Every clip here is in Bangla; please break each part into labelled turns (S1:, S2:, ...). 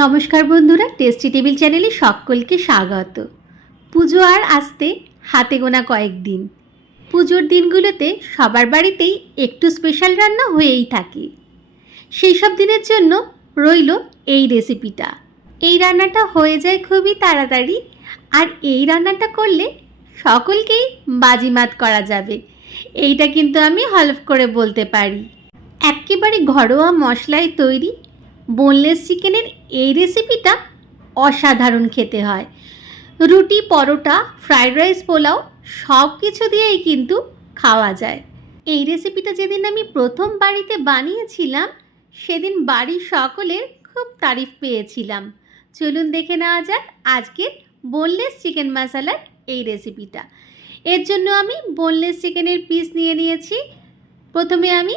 S1: নমস্কার বন্ধুরা টেস্টি টেবিল চ্যানেলে সকলকে স্বাগত। পুজো আর আসতে হাতে গোনা কয়েকদিন। পুজোর দিনগুলোতে সবার বাড়িতেই একটু স্পেশাল রান্না হয়েই থাকে। সেই সব দিনের জন্য রইল এই রেসিপিটা এই রান্নাটা হয়ে যায় খুবই তাড়াতাড়ি, আর এই রান্নাটা করলে সকলকেই বাজিমাত করা যাবে। এইটা কিন্তু আমি হলফ করে বলতে পারি। একেবারে ঘরোয়া মশলায় তৈরি বোনলেস চিকেনের এই রেসিপিটা অসাধারণ খেতে হয়। রুটি, পরোটা ফ্রাইড রাইস পোলাও সব কিছু দিয়েই কিন্তু খাওয়া যায়। এই রেসিপিটা যেদিন আমি প্রথম বাড়িতে বানিয়েছিলাম, সেদিন বাড়ির সকলের খুব তারিফ পেয়েছিলাম। চলুন দেখে নেওয়া যাক আজকের বোনলেস চিকেন মশালার এই রেসিপিটা এর জন্য আমি বোনলেস চিকেনের পিস নিয়ে নিয়েছি। প্রথমে আমি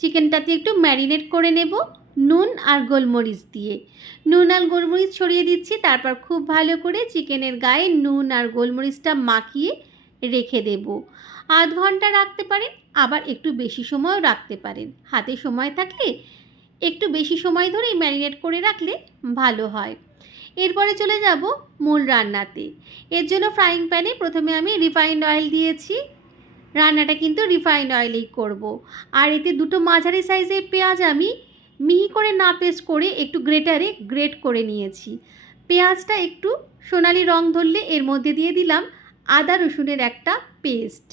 S1: চিকেনটাতে একটু ম্যারিনেট করে নেব। নুন আর গোলমরিচ দিয়ে। নুন আর গোলমরিচ ছড়িয়ে দিচ্ছি, তারপর খুব ভালো করে চিকেনের গায়ে নুন আর গোলমরিচটা মাখিয়ে রেখে দেব। আধ ঘণ্টা রাখতে পারেন, আবার একটু বেশি সময়ও রাখতে পারেন। হাতে সময় থাকলে একটু বেশি সময় ধরে ম্যারিনেট করে রাখলে ভালো হয়। এরপরে চলে যাব মূল রান্নাতে। এর জন্য ফ্রাইং প্যানে প্রথমে আমি রিফাইন্ড অয়েল দিয়েছি। রান্নাটা কিন্তু রিফাইন্ড অয়েলেই করব। আর এতে দুটো মাঝারি সাইজের পেঁয়াজ আমি মিহি করে না পেস্ট করে একটু গ্রেটারে গ্রেট করে নিয়েছি। পেঁয়াজটা একটু সোনালি রং ধরলে এর মধ্যে দিয়ে দিলাম আদা রসুনের একটা পেস্ট।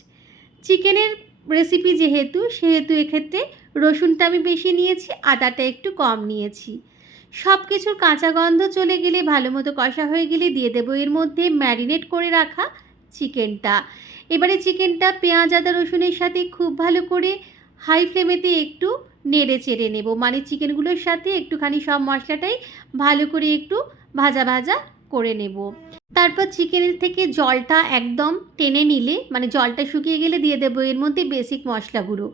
S1: চিকেনের রেসিপি যেহেতু, সেহেতু এক্ষেত্রে রসুনটা আমি বেশি নিয়েছি, আদাটা একটু কম নিয়েছি। সব কিছুর কাঁচা গন্ধ চলে গেলে ভালো মতো কষা হয়ে গেলে দিয়ে দেবো এর মধ্যে ম্যারিনেট করে রাখা চিকেনটা। এবারে চিকেনটা পেঁয়াজ, আদা, রসুনের সাথে খুব ভালো করে হাই ফ্লেমেতে একটু নেড়ে চেড়ে নেব। মানে চিকেনগুলোর সাথে একটুখানি সব মশলাটাই ভালো করে একটু ভাজা ভাজা করে নেব। তারপর চিকেনের থেকে জলটা একদম টেনে নিলে মানে জলটা শুকিয়ে গেলে দিয়ে দেবো এর মধ্যে বেসিক মশলা গুঁড়ো।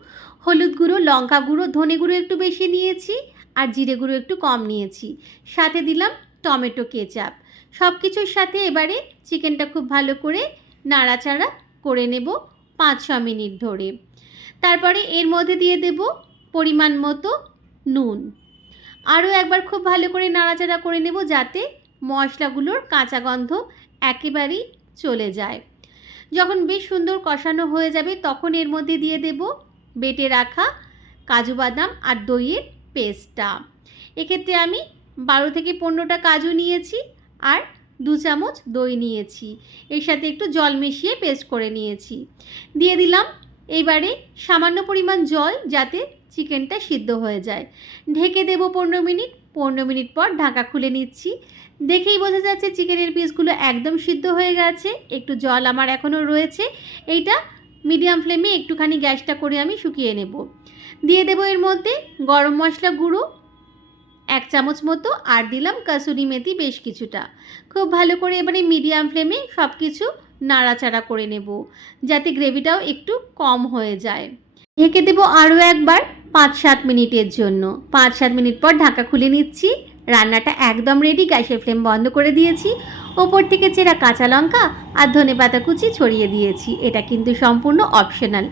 S1: হলুদ গুঁড়ো, লঙ্কা গুঁড়ো, ধনে গুঁড়ো একটু বেশি নিয়েছি আর জিরে গুঁড়ো একটু কম নিয়েছি। সাথে দিলাম টমেটো কেচাপ। সব কিছুর সাথে এবারে চিকেনটা খুব ভালো করে নাড়াচাড়া করে নেব পাঁচ ছ মিনিট ধরে। তারপরে এর মধ্যে দিয়ে দেব পরিমাণ মতো নুন। আরও একবার খুব ভালো করে নাড়াচাড়া করে নেব যাতে মশলাগুলোর কাঁচা গন্ধ একেবারেই চলে যায়। যখন বেশ সুন্দর কষানো হয়ে যাবে তখন এর মধ্যে দিয়ে দেব বেটে রাখা কাজু বাদাম আর দইয়ের পেস্টটা। এক্ষেত্রে আমি বারো থেকে পনেরোটা কাজু নিয়েছি আর দু চামচ দই নিয়েছি। এর সাথে একটু জল মিশিয়ে পেস্ট করে নিয়েছি। দিয়ে দিলাম এবারে সামান্য পরিমাণ জল যাতে চিকেনটা সিদ্ধ হয়ে যায়। ঢেকে দেবো পনেরো মিনিট পনেরো মিনিট পর ঢাকা খুলে নিচ্ছি। দেখেই বোঝা যাচ্ছে চিকেনের পিসগুলো একদম সিদ্ধ হয়ে গেছে, একটু জল আমার এখনও রয়েছে। এইটা মিডিয়াম ফ্লেমে একটুখানি গ্যাসটা করে আমি শুকিয়ে নেব। দিয়ে দেবো এর মধ্যে গরম মশলা গুঁড়ো, এক চামচ মতো, আর দিলাম কাসুরি মেথি বেশ কিছুটা। খুব ভালো করে এবারে মিডিয়াম ফ্লেমে সব কিছু নাড়াচাড়া করে নেব, যাতে গ্রেভিটাও একটু কম হয়ে যায়। ঢেকে দেবো আরও একবার পাঁচ সাত মিনিটের জন্য। পাঁচ সাত মিনিট পর ঢাকা খুলে নিচ্ছি। রান্নাটা একদম রেডি গ্যাসের ফ্লেম বন্ধ করে দিয়েছি। ওপর থেকে চেরা কাঁচা লঙ্কা আর ধনে পাতা কুচি ছড়িয়ে দিয়েছি। এটা কিন্তু সম্পূর্ণ অপশনাল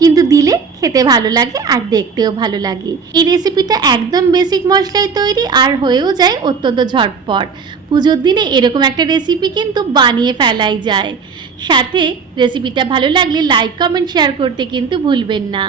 S1: কিন্তু দিলে খেতে ভালো লাগে আর দেখতেও ভালো লাগে। এই রেসিপিটা একদম বেসিক মশলায় তৈরি আর হয়েও যায় অত্যন্ত ঝটপট। পুজোর দিনে এরকম একটা রেসিপি কিন্তু বানিয়ে ফেলাই যায়। সাথে রেসিপিটা ভালো লাগলে লাইক কমেন্ট শেয়ার করতে কিন্তু ভুলবেন না।